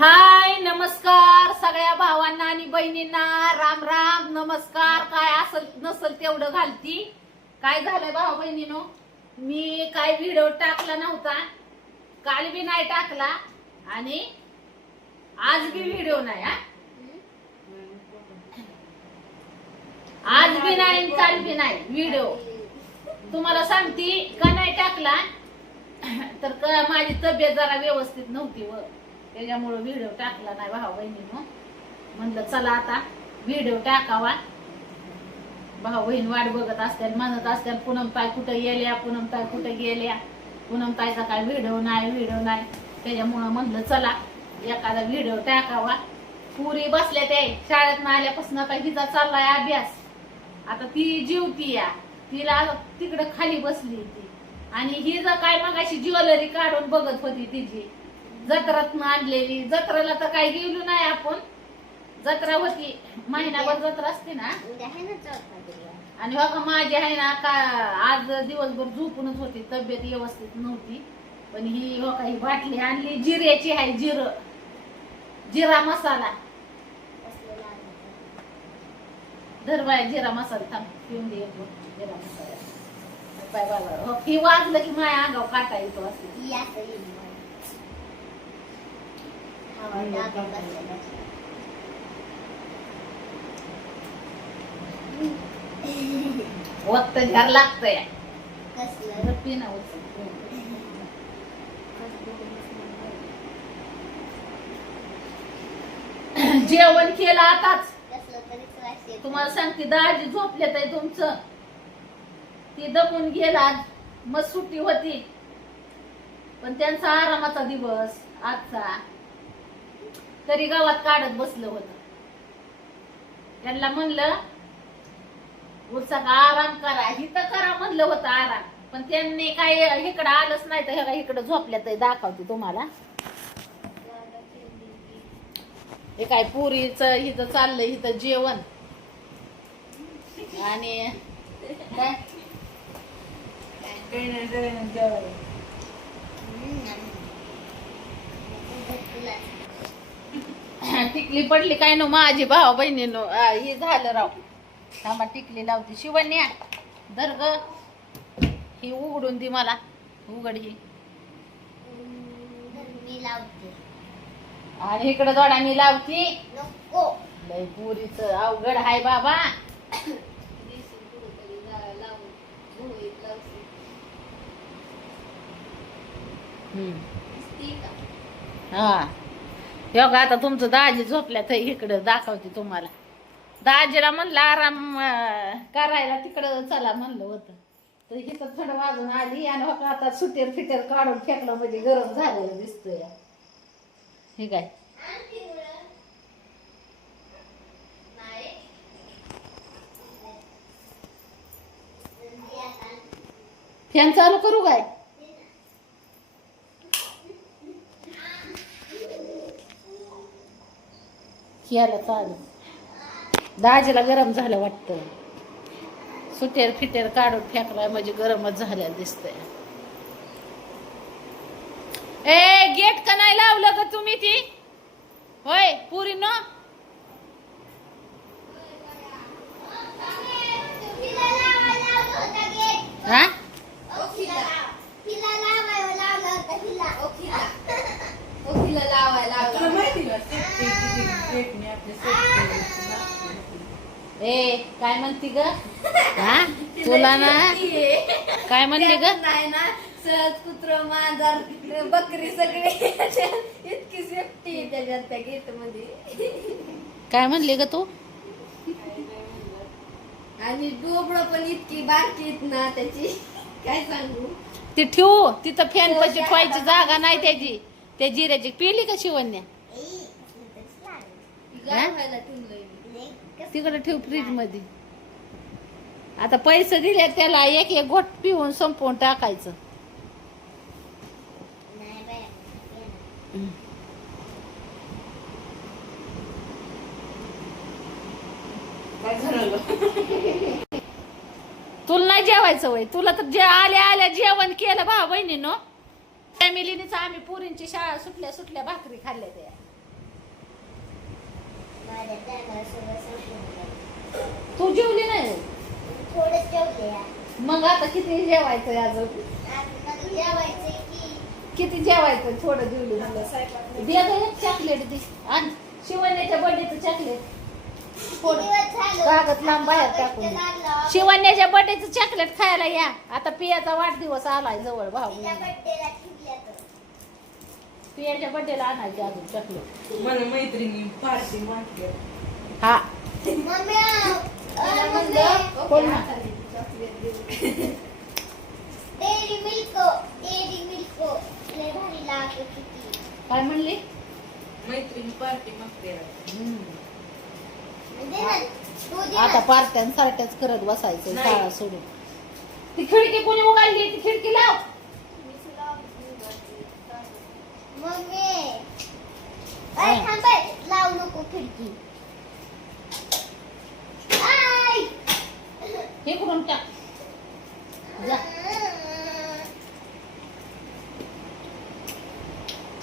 हाय नमस्कार सगळ्या भावांना आणि बहिणींना राम राम नमस्कार. काय असल नसल तेवढं घालती. काय झालंय भाऊ बहिणीनो, मी काय व्हिडिओ टाकला नव्हता, काल बी नाही टाकला आणि आज बी व्हिडिओ नाही. आज बी नाही काल बी नाही व्हिडिओ. तुम्हाला सांगती का नाही टाकला तर माझी तब्येत जरा व्यवस्थित नव्हती व त्याच्यामुळे व्हिडिओ टाकला नाही भाऊ बहिणीनो. म्हणलं चला आता व्हिडिओ टाकावा. भाऊ बहीण वाट बघत असतील, म्हणत असतील पूनम ताई कुठे गेल्या, पूनम ताई कुठे गेल्या, पूनम ताईचा काय व्हिडिओ नाही. त्याच्यामुळं म्हणलं चला एखादा व्हिडिओ टाकावा. पुरी बसल्या ते शाळेत आल्यापासून आता हिचा चाललाय अभ्यास. आता ती जेवती या, तिला तिकडे खाली बसली ती आणि ही जर काय मगाशी ज्वेलरी काढून बघत होती तिची जत्रात आणलेली. जत्राला तर काही गेलो नाही आपण, जत्रा होती महिनाभर जत्रा असते ना. आणि बघा माझी आहे ना का आज दिवसभर झोपूनच होती, तब्येत व्यवस्थित नव्हती. पण ही हो काही बाटली आणली जिऱ्याची आहे, जिरा मसाला. धरवाय जिरा मसाला थांब पिऊन दे जिरा मसाला. काय बाबा हो ही वाजलं की माझ्या अंगावर काटा येतो असं. वक्त घर लागतंय जेवण केलं आताच. तुम्हाला सांगते दाजी झोपलेत आहे तुमचं. ती दमून गेला, मग सुट्टी होती पण त्यांचा आरामाचा दिवस आजचा. तरी गावात काढत बसलं होत. त्यांना म्हणलं उरसाक आराम करा, हिथं करा म्हणलं होतं आराम. पण त्यांनी काय इकडं आलंच नाही तर इकडं झोपल्यात दाखवते तुम्हाला. हे काय पुरीच हिथं चाललंय, हिथं जेवण आणि काय टिकली पडली काय नो माझी भाऊ बहिणीनो. ही झालं राव. थांबा टिकली लावते. शिवण्या दर्ग ही उघडून दी मला. उघड ही लावते आणि इकडे दोडा मी लावती. लय पुरीच अवघड हाय बाबा. हा योगा आता तुमचं दाजी झोपल्यात इकडं दाखवते तुम्हाला. दाजीला म्हणलं आराम करायला तिकडं चला म्हणलं होतं तर इथं थंड वाजून आली आणि बघा आता सुटेर फिटेर काढून फेकलं म्हणजे गरम झालेलं दिसतंय. हे काय फॅन चालू करू काय? याला चालू. दाजीला गरम झालं वाटतं. सुटेर फिटेर काढून फेकलाय म्हणजे गरमच झालेलं दिसतंय. ए गेट का नाही लावलं का तुम्ही ती? होय पुरीनो. हा ए काय म्हणती ग? हा तुला ना काय म्हणली ग? नाही ना सहज कुत्र मांजर बकरी सगळे इतकी सेफ्टी त्याच्यात त्या गेट मध्ये. काय म्हणली ग तू? आणि डोबळ पण इतकी बारकीत ना त्याची काय सांगू. ती ठेवू तिथं फॅन पशी ठेवायची जागा नाही त्याची. त्या जिऱ्याची पिली का शिवण्या? तिकडे ठेव फ्रीज मध्ये. आता पैसे दिले त्याला एक एक घोट पिऊन संपवून टाकायचं. तुला नाही जेवायचं वय? तुला तर जे आल्या आल्या जेवण केलं भाऊ बहिणीनो. फॅमिलीनेच आम्ही पुरींची शाळा सुटल्या सुटल्या भाकरी खाल्ल्या त्या. माझ्या टायमाला सगळं संपून तू जेवली नाही होय? थोडं जेवले मग आता किती जेवायचं अजून? आता जेवायचंय की किती जेवायचं? थोडं जेवली झालं. दे गं एक चॉकलेट दे. आणि शिवण्याच्या बर्थडेचं चॉकलेट कागद लांब बाहेर टाकून दे. शिवण्याच्या बर्थडेचं चॉकलेट खायला या. आता पियाचा वाढदिवस आलाय जवळ भाऊ. पियाच्या बर्थडेला आणायचे अजून चॉकलेट. मला मैत्रिणी पार्टी म्हटलं. हा कोण ना? डेअरी मिल्क लय भारी लागत होती. काय म्हणली? मैत्रिणी पार्टी मागते. दे ना, तू दे आता ना. पार्ट्यान सारट्याच करत बसायचं नाही. शाळा सोडून. ती खिडकी कोणी उघडली? ती खिडकी लाव. मम्मी अरे थांब बाई, लावू नको खिडकी. आय हे करून टाक. जा.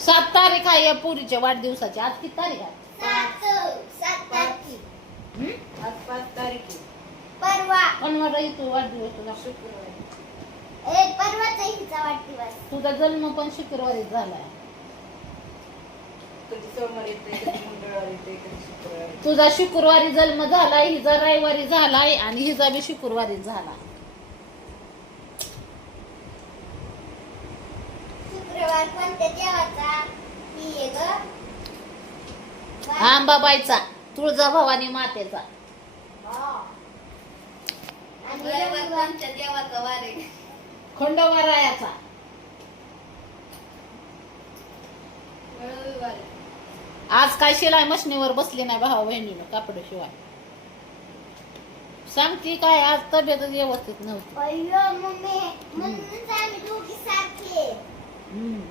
7 तारीख आहे या पोरीच्या वाढदिवसाची. आज किती तारीख आहे? 7 तारखेला हम्म? आज 5 तारीख आहे. परवा परवा येतो वाढदिवस तुझा. शुक्रवारी. परवाचा हिचा वाढदिवस. तुझा जन्म पण शुक्रवारी झालाय. कधी सोमवारी येते, कधी मंगळवारी येते, कधी शुक्रवारी. तुझा शुक्रवारी जन्म झालाय, हिचा रविवारी झालाय आणि हिचा बी शुक्रवारी झाला. शुक्रवार कोणत्या देवाचा? ही आहे ग. आंबाबाईचा, तुळजाभवानी मातेचा. आणि रविवार कोणत्या देवाचा वार आहे? खंडोबारायाचा. रविवार. आज काय शिलाई मशनीवर बसली नाही भाऊ बहिणीनं कापड शिवाय. सांगती काय आज तब्येतच व्यवस्थित नव्हती. अय्यो मम्मी, म्हणूनच आम्ही दोघी सारखे. हम्म.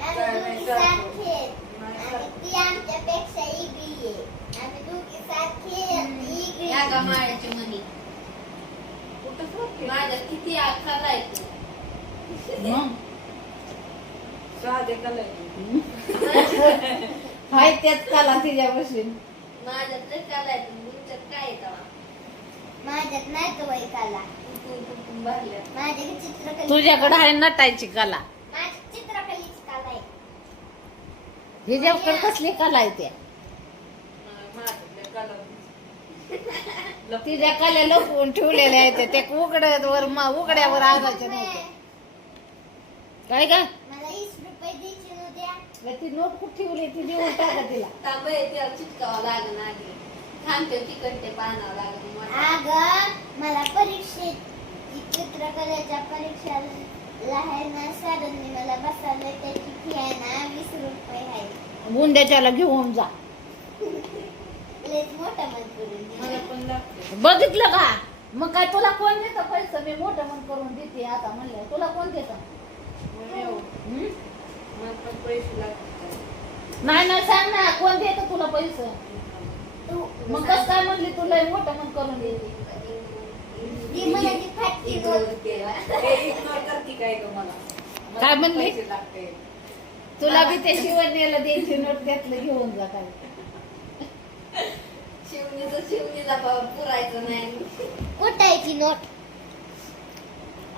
आम्ही दोघी सारखे. आणि ती आमच्यापेक्षा इगळी आहे. आम्ही दोघी सारखे, ती इगळी. या गमाळ्याची मनी कुठंच वाटते. माझ्या किती आखाला येतो. मग साधे कलर. हाय त्याच काला तिच्यापासून. माझ्यात लय काला येतो. तुमच्यात काय येतं? माझ्यात नाही तो वैकाला. कुठून भरल्या. माझ्या चित्रकला. तुझ्याकडे आहे नटायची कला. माझी चित्रकलेची कला आहे. हिच्याकडे कसली कला आहे त्या? माझ्यातले कलर. तिच्या कल्या लपवून ठेवलेल्या आहेत त्या उघड्यावर आणायच्या नाही. काय का मला 20 रुपये द्यायचे नव्हत्या. ती नोट कुठे ठेवली ती देऊन टाका तिला. तांबे त्याला चिटकावं लागेल आधी. खांते तिकडते पाहावं लागेल मला. अगं मला परीक्षेत चित्रकलेच्या परीक्षेला आहे ना सरांनी मला बसवलं. त्याची फी आहे ना 20 रुपये आहे. बुंद्याच्याला घेऊन जा. लयच मोठा मन करून मला दिलं. पण लागते. बघितलं का? मग काय तुला कोण देतं पैसे? मी मोठं मन करून देते आता म्हणलं. तुला कोण देतं? हम्म? मला पण पैसे लागतात. नाही सांग ना कोण देतं तुला पैसे? तू मग कसं काय म्हणली तुला मोठं मन करून देते? ती मला ती फाटकी इग्नोर नोट. केला. इग्नोर करते काय ग मला? मला काय म्हणली? पैसे लागते. तुला बी त्या शिवण्याला द्यायची नोट त्यातलं घेऊन जा काय. शिवणीला पुरायचं नाही. कुठायची नोट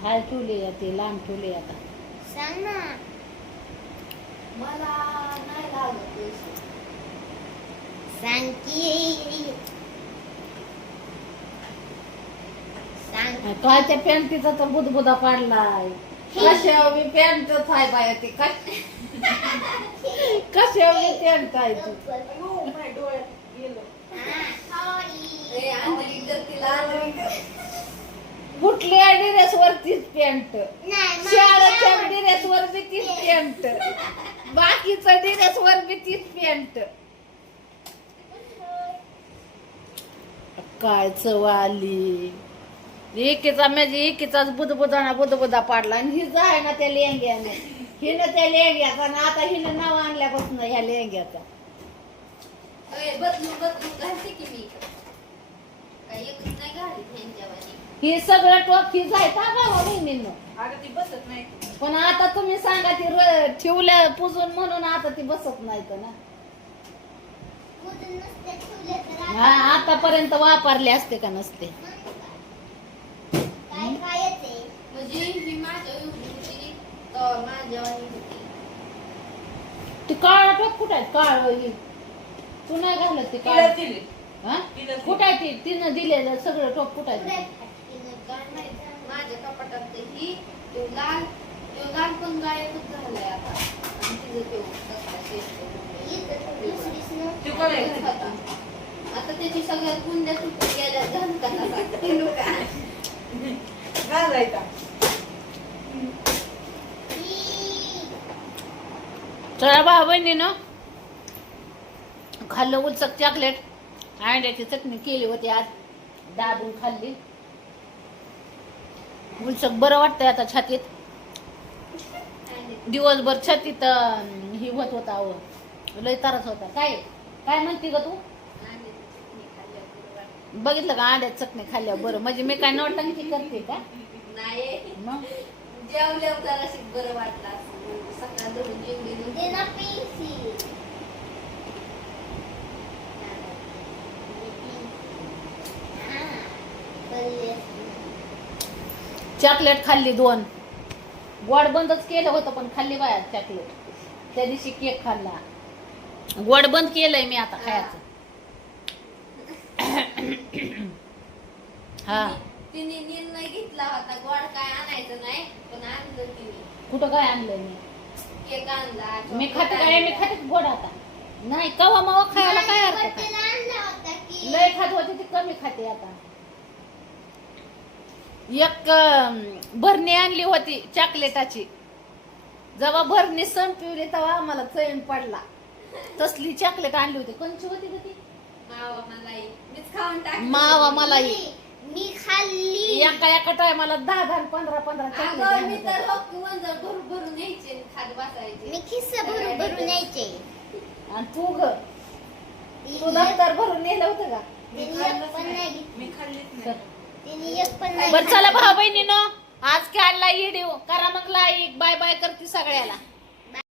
हाय ठेवली ते लांब ठेवली आता. सांग ना. मला नाही लागत पैसे. सांग की. सांग. काय त्या पॅन्टीचा तर बुदबुदा पाडलाय. कशावर मी पॅन्टच आहे बाया ती कशावर मी पॅन्ट आहे ती. अयो, माझ्या डोळ्यात गेलं. सॉरी. ए, अंजली करतील अंजली. कुठल्या ड्रेस वर तीच पॅन्ट. नाही शाळेच्या ड्रेस वर बी तीच पॅन्ट. बाकीचं ड्रेस वर बी तीच पॅन्ट. काय चव आली. एकीचा म्हणजे एकीचाच बुदबुदा पाडला आणि हिचं आहे ना त्या लेंग्याने. हिनं त्या लेंग्याचा ना आता हिनं नाव आणल्यापासून ह्या लेंग्याचा. ए, बदलून घालते की मी. काय एकच नाही घालीत ह्यांच्यावानी. हे सगळं टॉप ही जायचं का बहिणींनो. अगं ती बसत नाही. पण आता तुम्ही सांगा ती ठेवल्या पुजून म्हणून आता ती बसत नाही तर ना. मोजून नसते ठेवले तर हा, आतापर्यंत वापरले असते का नसते? काय काय येते म्हणजे ही माझ्या एवढी होती तर माझ्यावानी होती. ती काळा टोप कुठं आहे? काळ तू नाही घालत ते तिला काळ? दिली. हा? तिला दिली. कुठं आहे ती? तिनं दिलेलं सगळं टोप कुठं आहे? काय माहित माझ्या कपाटात तर ही तो लाल पण गायबच झालाय आता. आणि तिचं तो कसला शेत ती कोण आहे? आता त्याची सगळ्यात गुंड्या तुटून गेल्या घालताना घालायचा. चला भाऊ बहिणीनं खाल्लं उलचक चॉकलेट, अंड्याची चटणी केली होती आज, दाबून खाल्ली. उलचक बरं वाटतंय आता छातीत. दिवसभर छातीत ही होत होता, अहो लय त्रास होता. काय काय म्हणते ग तू? बघितलं का अंड्याची चटणी खाल्ल्यावर बरं? म्हणजे मी काय नोटंकी करते का? नाही मग जेवल्यावर जराशी बरं वाटलं असं. सकाळ धरून जेवली ते ना पेन्सिल चॉकलेट खाल्ली 2. गोड बंदच केलं होतं पण खाल्ली बाया चॉकलेट. त्या दिवशी केक खाल्ला. गोड बंद केलंय मी आता खायचं. हा, तिने निर्णय घेतला होता गोड काय आणायचं नाही, पण आणलं तिने. कुठं काय आणलंय मी? केक आणला. मी खाते काय? मी खाते गोड आता नाही. कवा मावा खायला काय अर्थ आहे? बर्थडेला आणला होता की लय खात होती ती, कमी खाते आता. एक भरणी आणली होती चॉकलेटाची. जेव्हा भरणी संपवली तेव्हा आम्हाला चैन पडला. तसली चॉकलेट आणली होती. कोणची होती ग ती? मावा मलाई मीच खाऊन टाकली. मावा मलाई. मी खाल्ली एका टायमाला 10 15 अगं मी चॉकलेट. तर वंजर भरून यायचे आणि खात बसायचे. मी खिस्सा भरून भरून यायचे आणि तू ग, तू दफ्तर भरून नेलं होतं का? मी तिने एक पण नाही घेतली. मी खाल्लीच नाही. तिने एक पण नाही बरं चला खाल्ली. भाऊ बहिणीनो, आज काढला व्हिडिओ. करा मग लाईक. बाय बाय करते सगळ्याला.